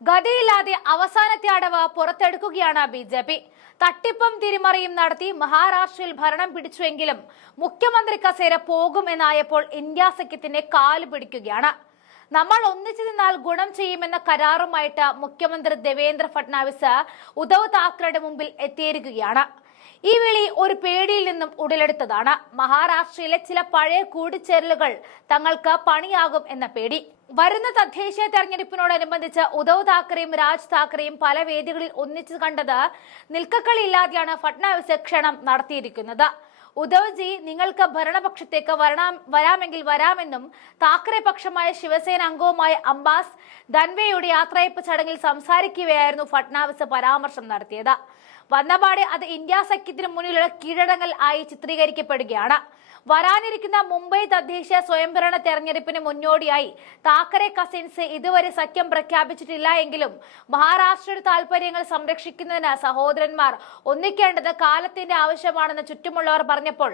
ഗതിയില്ലാതെ അവസാനത്തെ അടവ് പുറത്തെടുക്കുകയാണ് ബി.ജെ.പി. തട്ടിപ്പും തിരിമറിയും നടത്തി മഹാരാഷ്ട്രയിൽ ഭരണം പിടിച്ചുവെങ്കിലും മുഖ്യമന്ത്രി കസേര പോകുമെന്നായപ്പോൾ ഇന്ത്യ സഖ്യത്തിന്റെ കാല് പിടിക്കുകയാണ്. നമ്മൾ ഒന്നിച്ചു നിന്നാൽ ഗുണം ചെയ്യുമെന്ന കരാറുമായിട്ട് മുഖ്യമന്ത്രി ദേവേന്ദ്ര ഫഡ്നാവിസ് ഉദ്ധവ് താക്കറെയുടെ മുമ്പിൽ എത്തിയിരിക്കുകയാണ്. ഈ വിളി ഒരു പേടിയിൽ നിന്നും ഉടലെടുത്തതാണ്. മഹാരാഷ്ട്രയിലെ ചില പഴയ കൂടിച്ചേരലുകൾ തങ്ങൾക്ക് പണിയാകും എന്ന പേടി. വരുന്ന തദ്ദേശീയ തെരഞ്ഞെടുപ്പിനോടനുബന്ധിച്ച് ഉദ്ധവ് താക്കറെയും രാജ് താക്കറെയും പല വേദികളിൽ ഒന്നിച്ചു കണ്ടത് നിൽക്കക്കളിയില്ലാതെയാണ് ഫഡ്നാവിസ് ക്ഷണം നടത്തിയിരിക്കുന്നത്. ഉദ്ധവ്ജി, നിങ്ങൾക്ക് ഭരണപക്ഷത്തേക്ക് വരാമെങ്കിൽ വരാമെന്നും താക്കറെ പക്ഷമായ ശിവസേന അംഗവുമായ അംബാസ് ധൻവേയുടെ യാത്രയപ്പ് ചടങ്ങിൽ സംസാരിക്കുകയായിരുന്നു ഫഡ്നാവിസ് പരാമർശം നടത്തിയത്. വന്നപാടെ അത് ഇന്ത്യ സഖ്യത്തിന് മുന്നിലുള്ള കീഴടങ്ങൽ ആയി ചിത്രീകരിക്കപ്പെടുകയാണ്. വരാനിരിക്കുന്ന മുംബൈ തദ്ദേശീയ സ്വയംഭരണ തെരഞ്ഞെടുപ്പിന് മുന്നോടിയായി താക്കറെ കസിൻസ് ഇതുവരെ സഖ്യം പ്രഖ്യാപിച്ചിട്ടില്ല എങ്കിലും മഹാരാഷ്ട്രയുടെ താൽപര്യങ്ങൾ സംരക്ഷിക്കുന്നതിന് സഹോദരന്മാർ ഒന്നിക്കേണ്ടത് കാലത്തിന്റെ ആവശ്യമാണെന്ന് ചുറ്റുമുള്ളവർ പറഞ്ഞപ്പോൾ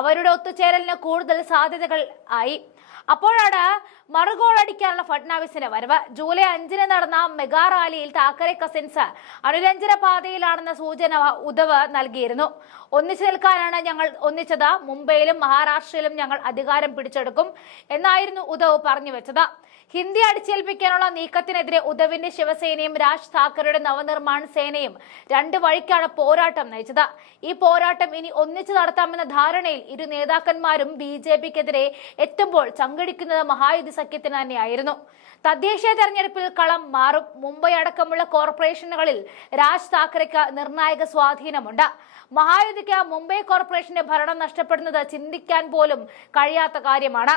അവരുടെ ഒത്തുചേരലിന് കൂടുതൽ സാധ്യതകൾ ആയി. അപ്പോഴാണ് മറുകോളടിക്കാനുള്ള ഫഡ്നാവിസിന്റെ വരവ്. ജൂലൈ 5 നടന്ന മെഗാ റാലിയിൽ താക്കറെ കസിൻസ് അനുരഞ്ജന പാതയിലാണെന്ന സൂചന ഉദ്ധവ് നൽകിയിരുന്നു. ഒന്നിച്ചു നിൽക്കാനാണ് ഞങ്ങൾ ഒന്നിച്ചത്, മുംബൈയിലും മഹാരാഷ്ട്രയിലും ഞങ്ങൾ അധികാരം പിടിച്ചെടുക്കും എന്നായിരുന്നു ഉദ്ധവ് പറഞ്ഞു വെച്ചത്. ഹിന്ദി അടിച്ചേൽപ്പിക്കാനുള്ള നീക്കത്തിനെതിരെ ഉദ്ധവിന്റെ ശിവസേനയും രാജ് താക്കറെയുടെ നവനിർമ്മാൺ സേനയും രണ്ട് വഴിക്കാണ് പോരാട്ടം നയിച്ചത്. ഈ പോരാട്ടം ഇനി ഒന്നിച്ചു നടത്താമെന്ന ധാരണയിൽ ഇരു നേതാക്കന്മാരും ബി.ജെ.പിക്കെതിരെ എത്തുമ്പോൾ ചങ്കടിക്കുന്നത് മഹായുതി സഖ്യത്തിന് തന്നെയായിരുന്നു. തദ്ദേശീയ തെരഞ്ഞെടുപ്പിൽ കളം മാറും. മുംബൈ അടക്കമുള്ള കോർപ്പറേഷനുകളിൽ രാജ് താക്കറെക്ക് നിർണായക സ്വാധീനമുണ്ട്. മഹായുതിക്ക് മുംബൈ കോർപ്പറേഷന്റെ ഭരണം നഷ്ടപ്പെടുന്നത് ചിന്തിക്കാൻ പോലും കഴിയാത്ത കാര്യമാണ്.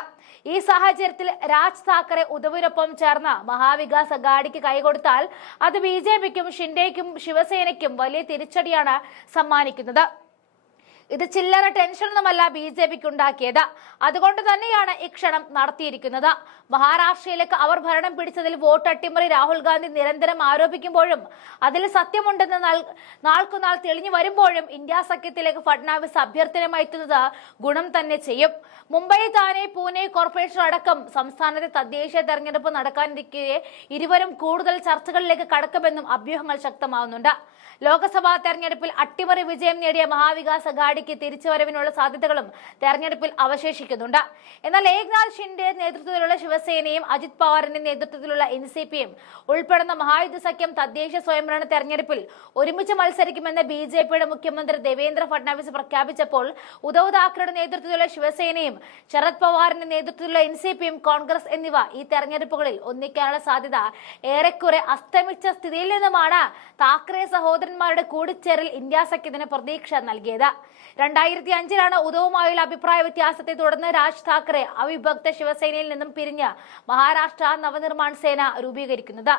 ഈ സാഹചര്യത്തിൽ രാജ് താക്കറെ ഉദ്ധവിനൊപ്പം ചേർന്ന മഹാവികാസ് അഘാഡിക്ക് കൈകൊടുത്താൽ അത് ബി.ജെ.പിക്കും ഷിൻഡെയ്ക്കും ശിവസേനയ്ക്കും വലിയ തിരിച്ചടിയാണ് സമ്മാനിക്കുന്നത്. ഇത് ചില്ലറ ടെൻഷനൊന്നുമല്ല ബി.ജെ.പിക്ക് ഉണ്ടാക്കിയത്. അതുകൊണ്ട് തന്നെയാണ് ഈ ക്ഷണം നടത്തിയിരിക്കുന്നത്. മഹാരാഷ്ട്രയിലേക്ക് അവർ ഭരണം പിടിച്ചതിൽ വോട്ട് അട്ടിമറി രാഹുൽ ഗാന്ധി നിരന്തരം ആരോപിക്കുമ്പോഴും അതിൽ സത്യമുണ്ടെന്ന് നാൾക്കുനാൾ തെളിഞ്ഞു വരുമ്പോഴും ഇന്ത്യ സഖ്യത്തിലേക്ക് ഫഡ്നാവിസ് അഭ്യർത്ഥനയുമായി എത്തുന്നത് ഗുണം തന്നെ ചെയ്യും. മുംബൈ, താനെ, പൂനെ കോർപ്പറേഷൻ അടക്കം സംസ്ഥാനത്തെ തദ്ദേശീയ തെരഞ്ഞെടുപ്പ് നടക്കാനിരിക്കെ ഇരുവരും കൂടുതൽ ചർച്ചകളിലേക്ക് കടക്കുമെന്നും അഭ്യൂഹങ്ങൾ ശക്തമാവുന്നുണ്ട്. ലോക്സഭാ തെരഞ്ഞെടുപ്പിൽ അട്ടിമറി വിജയം നേടിയ മഹാവികാസ് അഘാഡിക്ക് തിരിച്ചുവരവിനുള്ള സാധ്യതകളും തെരഞ്ഞെടുപ്പിൽ അവശേഷിക്കുന്നുണ്ട്. എന്നാൽ ഏക്നാഥ് ഷിൻഡെ നേതൃത്വത്തിലുള്ള ശിവസേനയും അജിത് പവാറിന്റെ നേതൃത്വത്തിലുള്ള എൻ.സി.പിയും ഉൾപ്പെടുന്ന മഹായുതി സഖ്യം തദ്ദേശീയ സ്വയംഭരണ തെരഞ്ഞെടുപ്പിൽ ഒരുമിച്ച് മത്സരിക്കുമെന്ന് ബി.ജെ.പിയുടെ മുഖ്യമന്ത്രി ദേവേന്ദ്ര ഫഡ്നാവിസ് പ്രഖ്യാപിച്ചപ്പോൾ ഉദ്ധവ് താക്കറെയുടെ നേതൃത്വത്തിലുള്ള ശിവസേനയും ശരത് പവാറിന്റെ നേതൃത്വത്തിലുള്ള എൻ.സി.പിയും കോൺഗ്രസ് എന്നിവ ഈ തെരഞ്ഞെടുപ്പുകളിൽ ഒന്നിക്കാനുള്ള സാധ്യത ഏറെക്കുറെ അസ്തമിച്ച സ്ഥിതിയിൽ നിന്നുമാണ് താക്കറെ സഹോദരന്മാരുടെ കൂടിച്ചേരൽ ഇന്ത്യ സഖ്യത്തിന് പ്രതീക്ഷ നൽകിയത്. 2005 ഉദ്ധവുമായുള്ള അഭിപ്രായ വ്യത്യാസത്തെ തുടർന്ന് രാജ് താക്കറെ അവിഭക്ത ശിവസേനയിൽ നിന്നും പിരിഞ്ഞ് മഹാരാഷ്ട്ര നവനിർമ്മാൺ സേന രൂപീകരിക്കുന്നത്.